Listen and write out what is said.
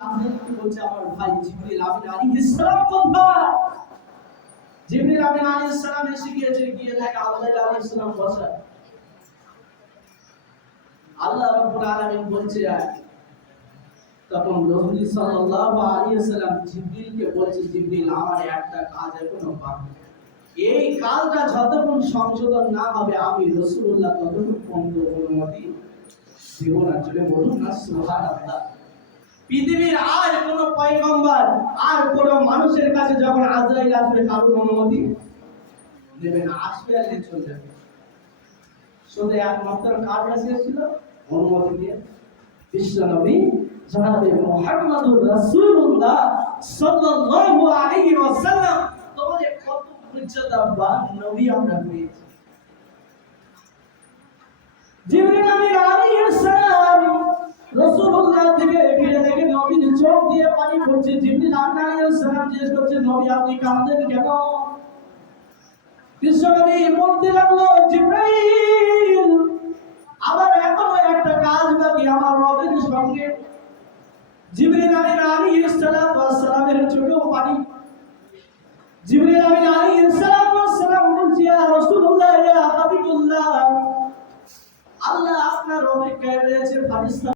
আমাদেরকে বলছে আমার ভাই জিবরিল আমিন আলাইহিস সালাম কোথায়? জিবরিল আমিন আলাইহিস সালাম এসে গিয়েছে, গিয়ে দেখে আল্লাহ আলাইহিস সালাম বসা। আল্লাহ রাব্বুল আলামিন বলছে তখন নবী সাল্লাল্লাহু আলাইহি ওয়াসাল্লাম জিবরিলকে বলছে, জিবরিল আমার একটা কাজ এখনো বাকি, এই কাজটা যতক্ষণ সংশোধন না হবে আমি রাসূলুল্লাহ ততক্ষণ পর্যন্ত অনুমতি দেব না। চলে বলুন না সুবহানাল্লাহ। পৃথিবীর আর কোন পয়গম্বর আর কোন মানুষের কাছে যখন আজরাইল আসবে কারোর অনুমতি নেবে না, আসবে আর চলে যাবে। শুধু একমাত্র কার কাছে ছিল অনুমতি দিয়ে বিশ্ব নবী জনাবে মুহাম্মদুর রাসূলুল্লাহ সাল্লাল্লাহু আলাইহি ওয়াসাল্লাম। তোমাদের কত মর্যাদাবান নবী আমরা পেয়েছি। জিবরিল আমিন আলাইহিস সালাম রাসূলুল্লাহ থেকে ফিরে দেখে নবীর চোখ দিয়ে পানি পড়ছে। জিবরিল আমিন আলাইহিস সালাম জিজ্ঞেস করছে, নবী আপনি কাঁদেন কেন? বিশ্বনবী বলতে লাগলো, জিবরাইল আমার এখনো একটা কাজ বাকি আমার রবের সঙ্গে। জিবরিল আমিন আলাইহিস সালামের চোখেও পানি। জিবরিল আমিন আলাইহিস